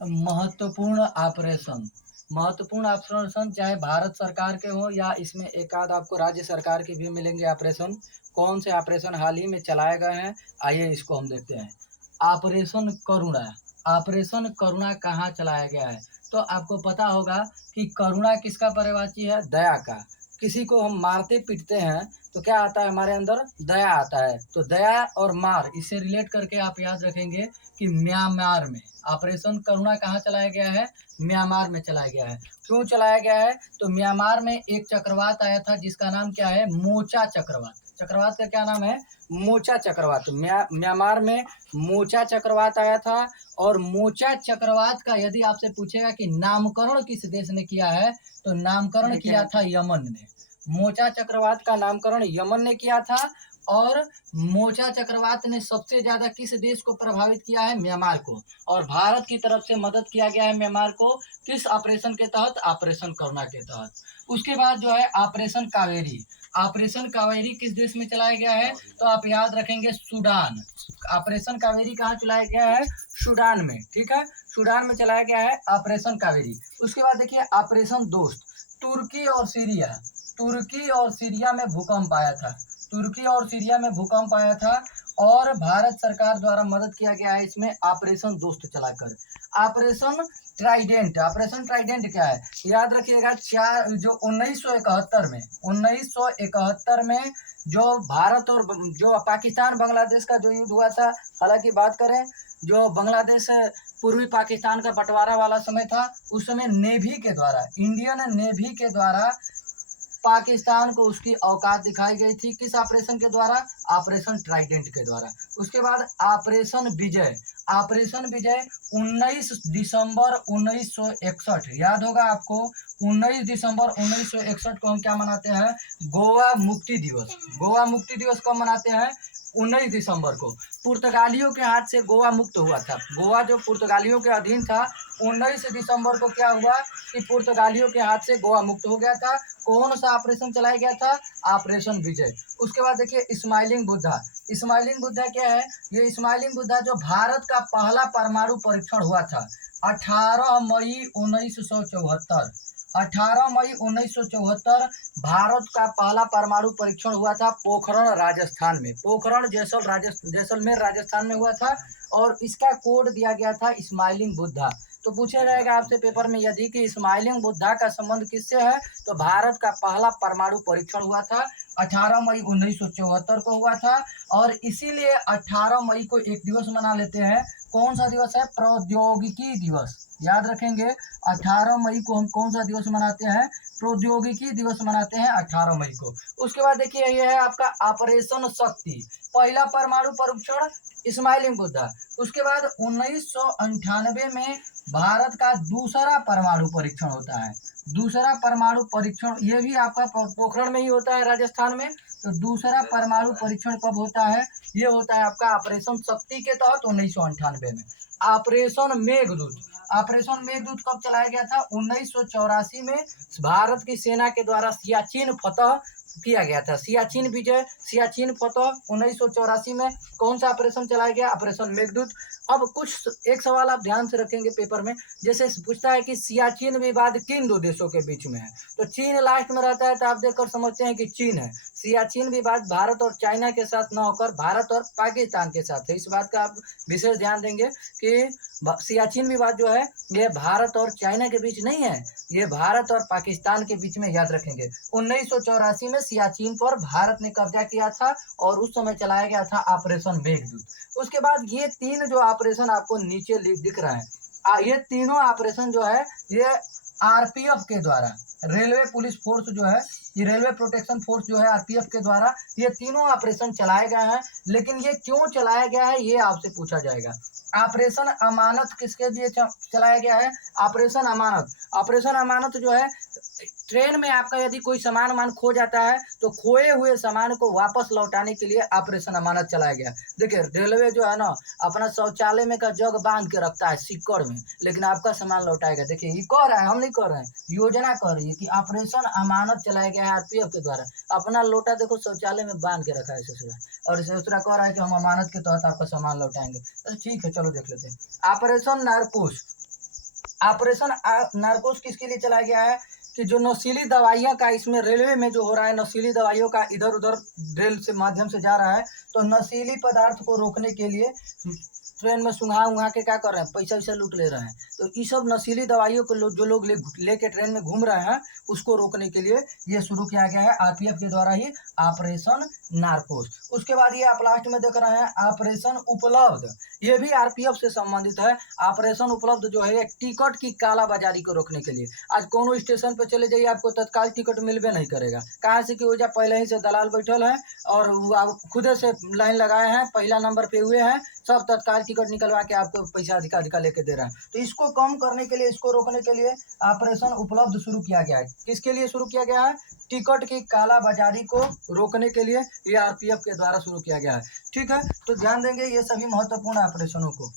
महत्वपूर्ण ऑपरेशन। महत्वपूर्ण ऑपरेशन चाहे भारत सरकार के हो या इसमें एक आध आपको राज्य सरकार के भी मिलेंगे ऑपरेशन। कौन से ऑपरेशन हाल ही में चलाए गए हैं, आइए इसको हम देखते हैं। ऑपरेशन करुणा। ऑपरेशन करुणा कहाँ चलाया गया है? तो आपको पता होगा कि करुणा किसका पर्यायवाची है? दया का। किसी को हम मारते पीटते हैं तो क्या आता है हमारे अंदर? दया आता है। तो दया और मार इससे रिलेट करके आप याद रखेंगे कि म्यांमार में ऑपरेशन करुणा कहाँ चलाया गया है? म्यांमार में चलाया गया है। क्यों चलाया गया है? तो म्यांमार में एक चक्रवात आया था जिसका नाम क्या है? मोचा चक्रवात। चक्रवात का क्या नाम है? मोचा चक्रवात। म्यांमार में मोचा चक्रवात आया था। और मोचा चक्रवात का यदि आपसे पूछेगा कि नामकरण किस देश ने किया है, तो नामकरण किया था यमन ने। मोचा चक्रवात का नामकरण यमन ने किया था। और मोचा चक्रवात ने सबसे ज्यादा किस देश को प्रभावित किया है? म्यांमार को। और भारत की तरफ से मदद किया गया है म्यांमार को किस ऑपरेशन के तहत? ऑपरेशन करुणा के तहत। उसके बाद जो है ऑपरेशन कावेरी। ऑपरेशन कावेरी किस देश में चलाया गया है? तो आप याद रखेंगे सूडान। ऑपरेशन कावेरी कहाँ चलाया गया है? सूडान में। ठीक है, सूडान में चलाया गया है ऑपरेशन कावेरी। उसके बाद देखिए ऑपरेशन दोस्त। तुर्की और सीरिया। तुर्की और सीरिया में भूकंप आया था। तुर्की और सीरिया में भूकंप आया था और भारत सरकार द्वारा मदद किया गया है इसमें ऑपरेशन दोस्त चलाकर। Operation Trident. ऑपरेशन ट्राइडेंट क्या है? याद रखिएगा, चार जो 1971 में 1971 में जो भारत और जो पाकिस्तान बांग्लादेश का जो युद्ध हुआ था, हालांकि बात करें जो बांग्लादेश पूर्वी पाकिस्तान का बंटवारा वाला समय था, उस समय नेवी के द्वारा, इंडियन नेवी के द्वारा पाकिस्तान को उसकी औकात दिखाई गई थी। किस ऑपरेशन के द्वारा? ऑपरेशन ट्राइडेंट के द्वारा। उसके बाद ऑपरेशन विजय। ऑपरेशन विजय 19 दिसंबर 1961, याद होगा आपको, 19 दिसंबर 1961 को हम क्या मनाते हैं? गोवा मुक्ति दिवस। गोवा मुक्ति दिवस कब मनाते हैं? 19 दिसंबर को। पुर्तगालियों के हाथ से गोवा मुक्त हुआ था। गोवा जो पुर्तगालियों के अधीन था, 19 दिसंबर को क्या हुआ कि पुर्तगालियों के हाथ से गोवा मुक्त हो गया था। कौन सा ऑपरेशन चलाया गया था? ऑपरेशन विजय। उसके बाद देखिए स्माइलिंग बुद्धा। स्माइलिंग बुद्धा क्या है? ये स्माइलिंग बुद्धा जो भारत का पहला परमाणु परीक्षण हुआ था 18 मई 1974। 18 मई 1974 भारत का पहला परमाणु परीक्षण हुआ था पोखरण राजस्थान में। पोखरण जैसलमेर राजस्थान में हुआ था और इसका कोड दिया गया था स्माइलिंग बुद्धा। तो पूछा जाएगा आपसे पेपर में यदि कि स्माइलिंग बुद्धा का संबंध किससे है, तो भारत का पहला परमाणु परीक्षण हुआ था 18 मई 1974 को हुआ था। और इसीलिए 18 मई को एक दिवस मना लेते हैं। कौन सा दिवस है? प्रौद्योगिकी दिवस। याद रखेंगे 18 मई को हम कौन सा दिवस मनाते हैं? प्रौद्योगिकी दिवस मनाते हैं 18 मई को। उसके बाद देखिए ये है आपका ऑपरेशन शक्ति। पहला परमाणु परीक्षण स्माइलिंग बुद्धा। उसके बाद 1998 में भारत का दूसरा परमाणु परीक्षण होता है। दूसरा परमाणु परीक्षण ये भी आपका पोखरण में ही होता है राजस्थान में। तो दूसरा परमाणु परीक्षण कब होता है? ये होता है आपका ऑपरेशन शक्ति के तहत 1998 में। ऑपरेशन मेघदूत। ऑपरेशन मेघदूत कब चलाया गया था? 1984 में भारत की सेना के द्वारा सियाचिन फतह किया गया था। सियाचिन विजय, सियाचिन फतह 1984 में कौन सा ऑपरेशन चलाया गया? ऑपरेशन मेघदूत। अब कुछ एक सवाल आप ध्यान से रखेंगे पेपर में, जैसे पूछता है कि सियाचिन विवाद किन दो देशों के बीच में है, तो चीन लास्ट में रहता है, तो आप देखकर समझते हैं कि चीन है। सियाचिन विवाद भारत और चाइना के साथ न होकर भारत और पाकिस्तान के साथ है। इस बात का आप विशेष ध्यान देंगे कि सियाचिन विवाद जो है ये भारत और चाइना के बीच नहीं है, ये भारत और पाकिस्तान के बीच में, याद रखेंगे। 1984 में सियाचिन पर भारत ने कब्जा किया था और उस समय चलाया गया था ऑपरेशन मेघदूत। उसके बाद ये तीन जो ऑपरेशन आपको नीचे दिख रहा है, ये तीनों ऑपरेशन जो है ये आरपीएफ के द्वारा, रेलवे पुलिस फोर्स जो है, ये रेलवे प्रोटेक्शन फोर्स जो है आरपीएफ के द्वारा ये तीनों ऑपरेशन चलाए गए हैं। लेकिन ये क्यों चलाया गया है ये आपसे पूछा जाएगा। ऑपरेशन अमानत किसके लिए चलाया गया है? ऑपरेशन अमानत। ऑपरेशन अमानत जो है ट्रेन में आपका यदि कोई सामान खो जाता है तो खोए हुए सामान को वापस लौटाने के लिए ऑपरेशन अमानत चलाया गया। देखिए रेलवे जो है ना अपना शौचालय में का जग बांध के रखता है सिक्कड़ में, लेकिन आपका सामान लौटाएगा। देखिए ये कह रहा है, हम नहीं कह रहे हैं, योजना कह रही है कि ऑपरेशन अमानत चलाया गया है आरपीएफ के द्वारा। अपना लोटा देखो शौचालय में बांध के रखा है ससुरा, और ससुरा कह रहा है कि हम अमानत के तहत आपका सामान लौटाएंगे। तो ठीक है, चलो देख लेते हैं ऑपरेशन नारकुश। ऑपरेशन नारकोस किसके लिए चलाया गया है कि जो नशीली दवाइयाँ का इसमें रेलवे में जो हो रहा है, नशीली दवाइयों का इधर उधर ड्रिल से माध्यम से जा रहा है, तो नशीली पदार्थ को रोकने के लिए ट्रेन में सुंघा उंघा के क्या कर रहे हैं, पैसा वैसा लूट ले रहे हैं। तो ये सब नशीली दवाइयों को जो लोग लेके ट्रेन में घूम रहे हैं, उसको रोकने के लिए ये शुरू किया गया है आरपीएफ के द्वारा ही, ऑपरेशन नारकोस। उसके बाद ये आप लास्ट में देख रहे हैं ऑपरेशन उपलब्ध, ये भी आरपीएफ से संबंधित है। ऑपरेशन उपलब्ध जो है टिकट की कालाबाजारी को रोकने के लिए। आज कोनो स्टेशन पे चले जाइए, आपको तत्काल टिकट मिलबे नहीं करेगा, कहाँ से कि वो जा पहले ही से दलाल बैठल है और वो खुद से लाइन लगाए हैं, पहला नंबर पे हुए हैं, सब तत्काल टिकट निकलवा के आपको पैसा अधिका अधिका लेके दे रहा है। तो इसको कम करने के लिए, इसको रोकने के लिए ऑपरेशन उपलब्ध शुरू किया गया है। किसके लिए शुरू किया गया है? टिकट की कालाबाजारी को रोकने के लिए ये आरपीएफ के द्वारा शुरू किया गया है। ठीक है, तो ध्यान देंगे ये सभी महत्वपूर्ण ऑपरेशनों को।